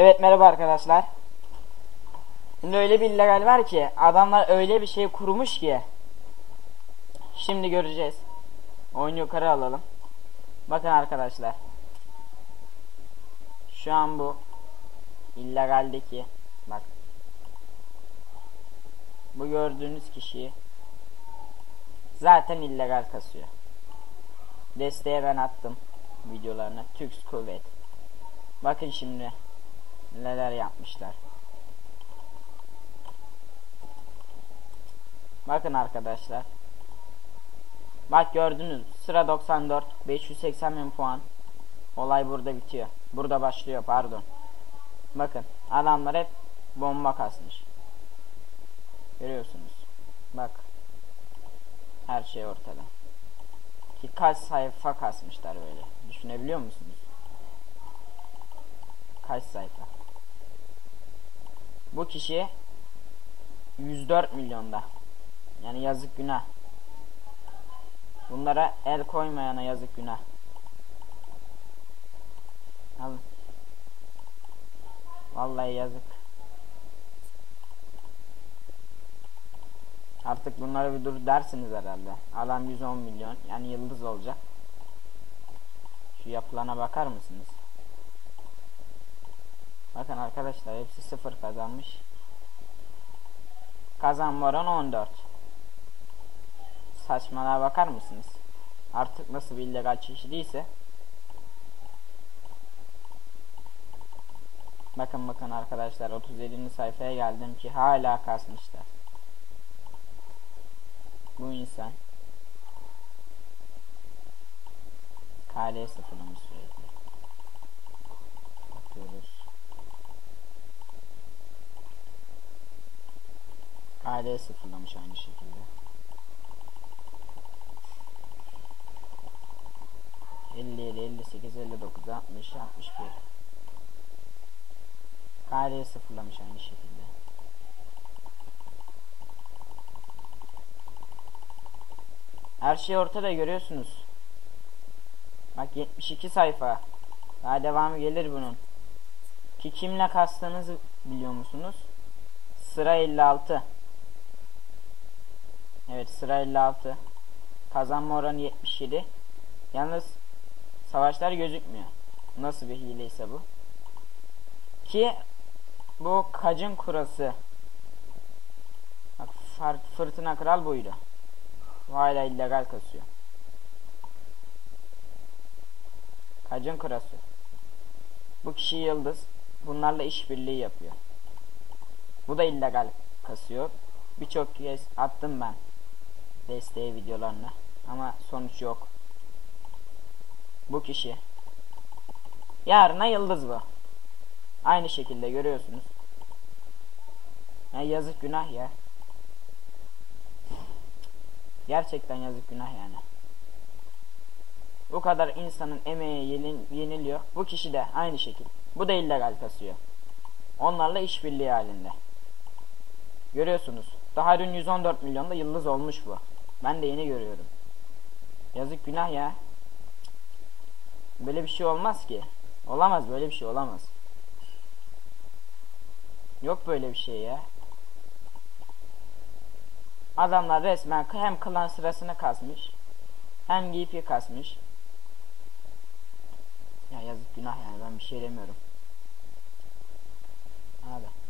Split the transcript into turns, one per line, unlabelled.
Evet merhaba arkadaşlar. Şimdi öyle bir illegal var ki adamlar öyle bir şey kurmuş ki. Şimdi göreceğiz. Oyunu yukarı alalım. Bakın arkadaşlar. Şu an bu illegaldeki bak. Bu gördüğünüz kişiyi zaten illegal kasıyor. Desteğe ben attım videolarına. Türk Kuvvet. Bakın şimdi neler yapmışlar. Bakın arkadaşlar. Bak gördünüz sıra 94 580 bin puan. Olay burada bitiyor. Burada başlıyor pardon. Bakın adamlar hep bomba kasmış. Görüyorsunuz. Bak. Her şey ortada. Ki kaç sayfa kasmışlar böyle. Düşünebiliyor musunuz? Kaç sayfa? Bu kişi 104 milyonda. Yani yazık günah. Bunlara el koymayana yazık günah. Alın. Vallahi yazık. Artık bunlara bir dur dersiniz herhalde. Adam 110 milyon yani yıldız olacak. Şu yapılana bakar mısınız? Bakın arkadaşlar hepsi sıfır kazanmış. Kazanma oranı 14. Saçmalığa bakar mısınız? Artık nasıl bir illegal çeşidiyse. Bakın bakın arkadaşlar 37. sayfaya geldim ki hala kasmışlar. Bu insan KD sıfırlamış sürekli. KD sıfırlamış aynı şekilde. 57, 58, 59, 60, 61. KD sıfırlamış aynı şekilde. Her şey ortada görüyorsunuz. Bak 72 sayfa. Daha devamı gelir bunun. Ki kimle kastığınızı biliyor musunuz? Sıra 56. Evet sıra 56. Kazanma oranı 77. Yalnız savaşlar gözükmüyor. Nasıl bir hileyse bu. Ki bu kacın kurası. Bak fır- fırtına kral buydu. Bu hala illegal kasıyor. Kacın kurası. Bu kişi yıldız. Bunlarla işbirliği yapıyor. Bu da illegal kasıyor. Birçok kez attım ben desteği videolarına ama sonuç yok. Bu kişi yarına yıldız bu. Aynı şekilde görüyorsunuz. Ya yazık günah ya. Gerçekten yazık günah yani. Bu kadar insanın emeği yenil- yeniliyor. Bu kişi de aynı şekil. Bu da illegal kasıyor. Onlarla işbirliği halinde. Görüyorsunuz. Daha dün 114 milyonda yıldız olmuş bu. Ben de yeni görüyorum. Yazık günah ya. Böyle bir şey olmaz ki. Olamaz böyle bir şey olamaz. Yok böyle bir şey ya. Adamlar resmen hem klan sırasını kasmış. Hem giyip kasmış. Ya yazık günah yani ben bir şey demiyorum. Hadi.